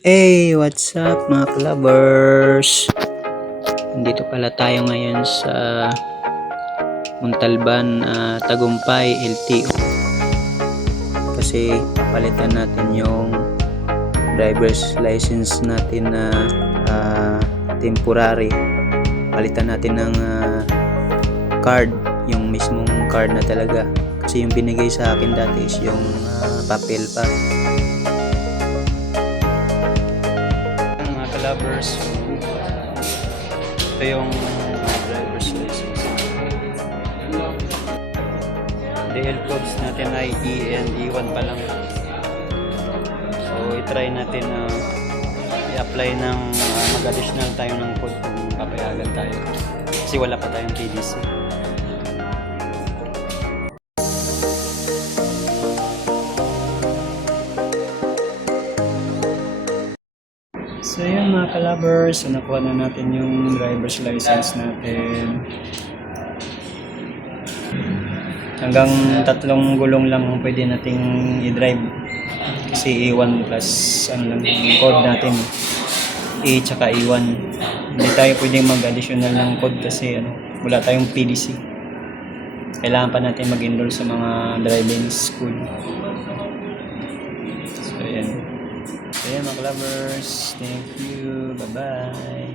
Hey, what's up mga clubbers? Nandito pala tayo ngayon sa Montalban, Tagumpay, LTO. Kasi papalitan natin yung driver's license natin na temporary. Palitan natin ng card, yung mismong card na talaga. Kasi yung binigay sa akin dati is yung papel pa. Lovers, ito yung driver's license. DL codes natin ay E1 pa lang. So i-try natin i-apply ng mag-additional tayo ng code kung papayagan tayo kasi wala pa tayong TDC. So yun mga kalabers, so nakuha na natin yung driver's license natin. Hanggang 3 gulong lang ang pwede nating i-drive. Kasi E1 plus ano lang yung code natin. E tsaka E1. Hindi tayo pwedeng mag-additional ng code kasi wala tayong PDC. Kailangan pa natin mag-enroll sa mga driving school. So yan. So yan mga lovers, thank you, bye bye.